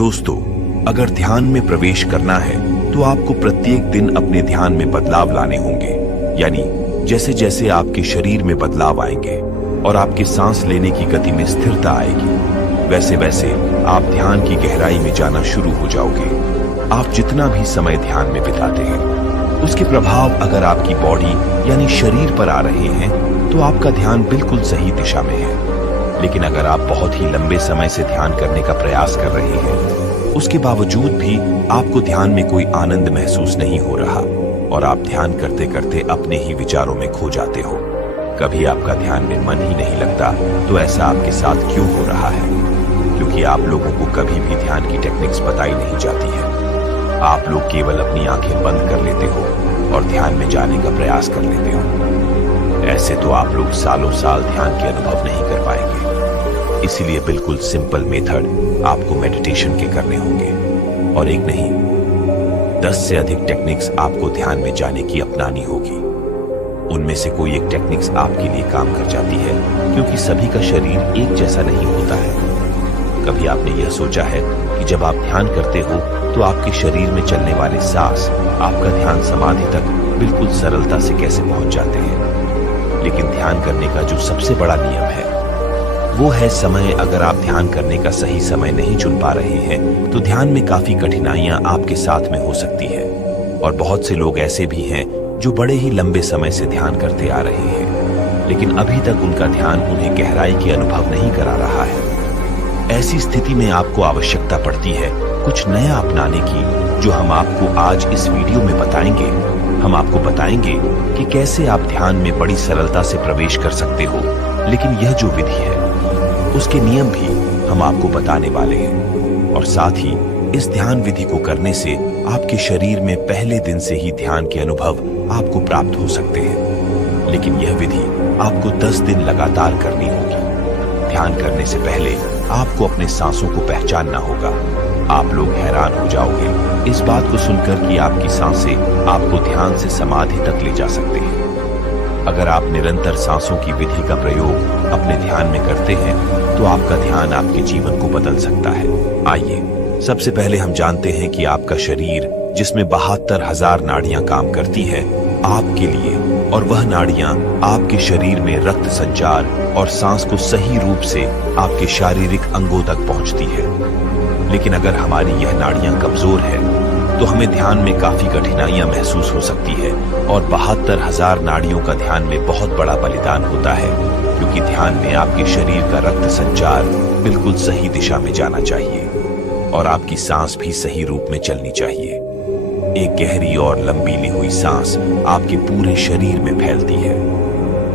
दोस्तों, अगर ध्यान में प्रवेश करना है तो आपको प्रत्येक दिन अपने ध्यान में बदलाव लाने होंगे। यानी जैसे जैसे आपके शरीर में बदलाव आएंगे और आपके सांस लेने की गति में स्थिरता आएगी, वैसे वैसे आप ध्यान की गहराई में जाना शुरू हो जाओगे। आप जितना भी समय ध्यान में बिताते हैं, उसके प्रभाव अगर आपकी बॉडी यानी शरीर पर आ रहे हैं तो आपका ध्यान बिल्कुल सही दिशा में है। लेकिन अगर आप बहुत ही लंबे समय से ध्यान करने का प्रयास कर रहे हैं, उसके बावजूद भी आपको ध्यान में कोई आनंद महसूस नहीं हो रहा और आप ध्यान करते करते अपने ही विचारों में खो जाते हो, कभी आपका ध्यान में मन ही नहीं लगता, तो ऐसा आपके साथ क्यों हो रहा है? क्योंकि आप लोगों को कभी भी ध्यान की टेक्निक्स बताई नहीं जाती है। आप लोग केवल अपनी आंखें बंद कर लेते हो और ध्यान में जाने का प्रयास कर लेते हो। ऐसे तो आप लोग सालों साल ध्यान के अनुभव नहीं कर पाएंगे। इसीलिए बिल्कुल सिंपल मेथड आपको मेडिटेशन के करने होंगे, और एक नहीं 10 से अधिक टेक्निक्स आपको ध्यान में जाने की अपनानी होगी। उनमें से कोई एक टेक्निक्स आपके लिए काम कर जाती है, क्योंकि सभी का शरीर एक जैसा नहीं होता है। कभी आपने यह सोचा है कि जब आप ध्यान करते हो तो आपके शरीर में चलने वाले सांस आपका ध्यान समाधि तक बिल्कुल सरलता से कैसे पहुंच जाते हैं? लेकिन ध्यान करने का जो सबसे बड़ा नियम है वो है समय। अगर आप ध्यान करने का सही समय नहीं चुन पा रहे हैं तो ध्यान में काफी कठिनाइयां आपके साथ में हो सकती है। और बहुत से लोग ऐसे भी हैं जो बड़े ही लंबे समय से ध्यान करते आ रहे हैं, लेकिन अभी तक उनका ध्यान उन्हें गहराई के अनुभव नहीं करा रहा है। ऐसी स्थिति में आपको आवश्यकता पड़ती है कुछ नया अपनाने की, जो हम आपको आज इस वीडियो में बताएंगे। हम आपको बताएंगे कि कैसे आप ध्यान में बड़ी सरलता से प्रवेश कर सकते हो। लेकिन यह जो विधि है उसके नियम भी हम आपको बताने वाले हैं, और साथ ही इस ध्यान विधि को करने से आपके शरीर में पहले दिन से ही ध्यान के अनुभव आपको प्राप्त हो सकते हैं। लेकिन यह विधि आपको 10 दिन लगातार करनी होगी। ध्यान करने से पहले आपको अपने सांसों को पहचानना होगा। आप लोग हैरान हो जाओगे इस बात को सुनकर कि आपकी सांसें आपको ध्यान से समाधि तक ले जा सकते हैं। अगर आप निरंतर सांसों की विधि का प्रयोग अपने ध्यान में करते हैं तो आपका ध्यान आपके जीवन को बदल सकता है। आइए सबसे पहले हम जानते हैं कि आपका शरीर, जिसमें 72,000 नाड़ियां काम करती हैं आपके लिए, और वह नाड़ियां आपके शरीर में रक्त संचार और सांस को सही रूप से आपके शारीरिक अंगों तक पहुंचती है। लेकिन अगर हमारी यह नाड़ियां कमजोर है तो हमें ध्यान में काफी कठिनाइयां महसूस हो सकती है, और 72,000 नाड़ियों का ध्यान में बहुत बड़ा बलिदान होता है, क्योंकि ध्यान में आपके शरीर का रक्त संचार बिल्कुल सही दिशा में जाना चाहिए और आपकी सांस भी सही रूप में चलनी चाहिए। एक गहरी और लंबी ली हुई सांस आपके पूरे शरीर में फैलती है।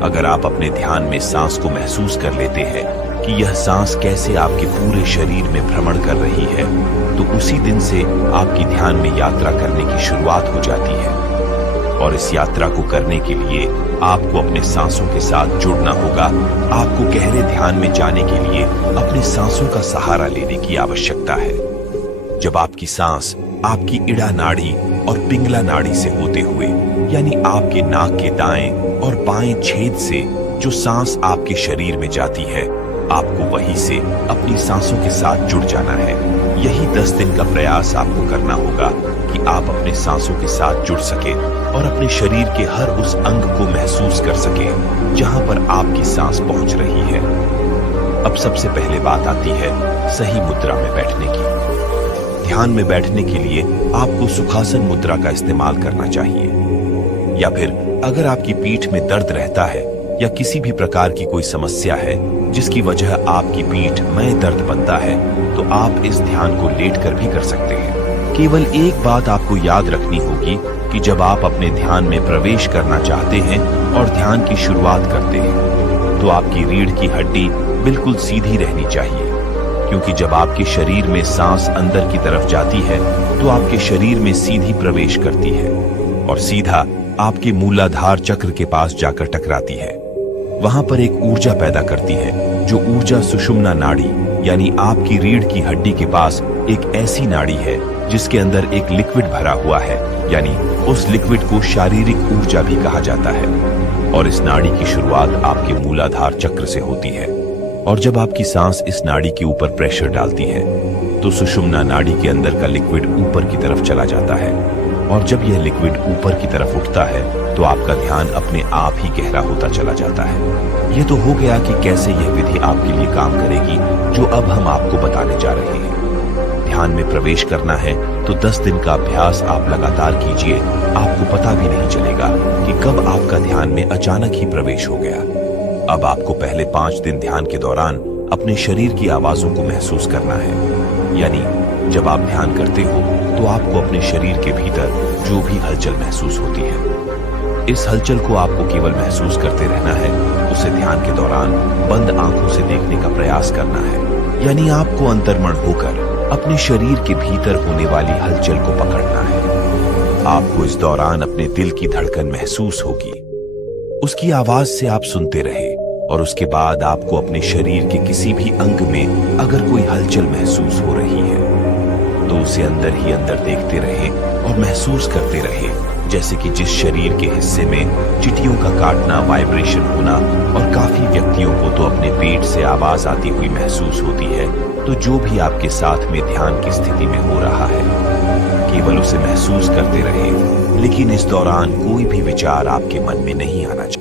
अगर आप अपने ध्यान में सांस को महसूस कर लेते हैं कि यह सांस कैसे आपके पूरे शरीर में भ्रमण कर रही है, तो उसी दिन से आपकी ध्यान में यात्रा करने की शुरुआत हो जाती है। और इस यात्रा को करने के लिए आपको अपने सांसों के साथ जुड़ना होगा। आपको गहरे ध्यान में जाने के लिए अपनी सांसों का सहारा लेने की आवश्यकता है। जब आपकी सांस आपकी इड़ा नाड़ी और पिंगला नाड़ी से होते हुए, यानी आपके नाक के दाएं और बाएं छेद से जो सांस आपके शरीर में जाती है, आपको वहीं से अपनी सांसों के साथ जुड़ जाना है। यही 10 दिन का प्रयास आपको करना होगा कि आप अपने सांसों के साथ जुड़ सके और अपने शरीर के हर उस अंग को महसूस कर सके जहां पर आपकी सांस पहुंच रही है। अब सबसे पहले बात आती है सही मुद्रा में बैठने की। ध्यान में बैठने के लिए आपको सुखासन मुद्रा का इस्तेमाल करना चाहिए, या फिर अगर आपकी पीठ में दर्द रहता है या किसी भी प्रकार की कोई समस्या है जिसकी वजह आपकी पीठ में दर्द बनता है, तो आप इस ध्यान को लेटकर भी कर सकते हैं। केवल एक बात आपको याद रखनी होगी कि जब आप अपने ध्यान में प्रवेश करना चाहते हैं और ध्यान की शुरुआत करते हैं, तो आपकी रीढ़ की हड्डी बिल्कुल सीधी रहनी चाहिए, क्योंकि जब आपके शरीर में सांस अंदर की तरफ जाती है तो आपके शरीर में सीधी प्रवेश करती है और सीधा आपके मूलाधार चक्र के पास जाकर टकराती है। वहां पर एक ऊर्जा पैदा करती है, जो ऊर्जा सुषुम्ना नाड़ी यानी आपकी रीढ़ की हड्डी के पास एक ऐसी नाड़ी है जिसके अंदर एक लिक्विड भरा हुआ है, यानी उस लिक्विड को शारीरिक ऊर्जा भी कहा जाता है। और इस नाड़ी की शुरुआत आपके मूलाधार चक्र से होती है, और जब आपकी सांस इस नाड़ी के ऊपर प्रेशर डालती है तो सुषुम्ना नाड़ी के अंदर का लिक्विड ऊपर की तरफ चला जाता है, और जब यह लिक्विड ऊपर की तरफ उठता है तो आपका ध्यान अपने आप ही गहरा होता चला जाता है। ये तो हो गया कि कैसे यह विधि आपके लिए काम करेगी, जो अब हम आपको बताने जा रहे हैं। ध्यान में प्रवेश करना है तो 10 दिन का अभ्यास आप लगातार कीजिए। आपको पता भी नहीं चलेगा कि कब आपका ध्यान में अचानक ही प्रवेश हो गया। अब आपको पहले 5 दिन ध्यान के दौरान अपने शरीर की आवाजों को महसूस करना है। यानी जब आप ध्यान करते हो तो आपको अपने शरीर के भीतर जो भी हलचल महसूस होती है, इस हलचल को आपको केवल महसूस करते रहना है। उसे ध्यान के दौरान बंद आंखों से देखने का प्रयास करना है। यानी आपको अंतर्मन होकर अपने शरीर के भीतर होने वाली हलचल को पकड़ना है। आपको इस दौरान अपने दिल की धड़कन महसूस होगी। उसकी आवाज से आप सुनते रहे, और उसके बाद आपको अपने शरीर के किसी भी अंग में अगर कोई हलचल महसूस हो रही है तो उसे अंदर ही अंदर देखते रहे और महसूस करते रहे, जैसे कि जिस शरीर के हिस्से में चींटियों का काटना, वाइब्रेशन होना, और काफी व्यक्तियों को तो अपने पेट से आवाज आती हुई महसूस होती है। तो जो भी आपके साथ में ध्यान की स्थिति में हो रहा है, केवल उसे महसूस करते रहे, लेकिन इस दौरान कोई भी विचार आपके मन में नहीं आना चाहिए।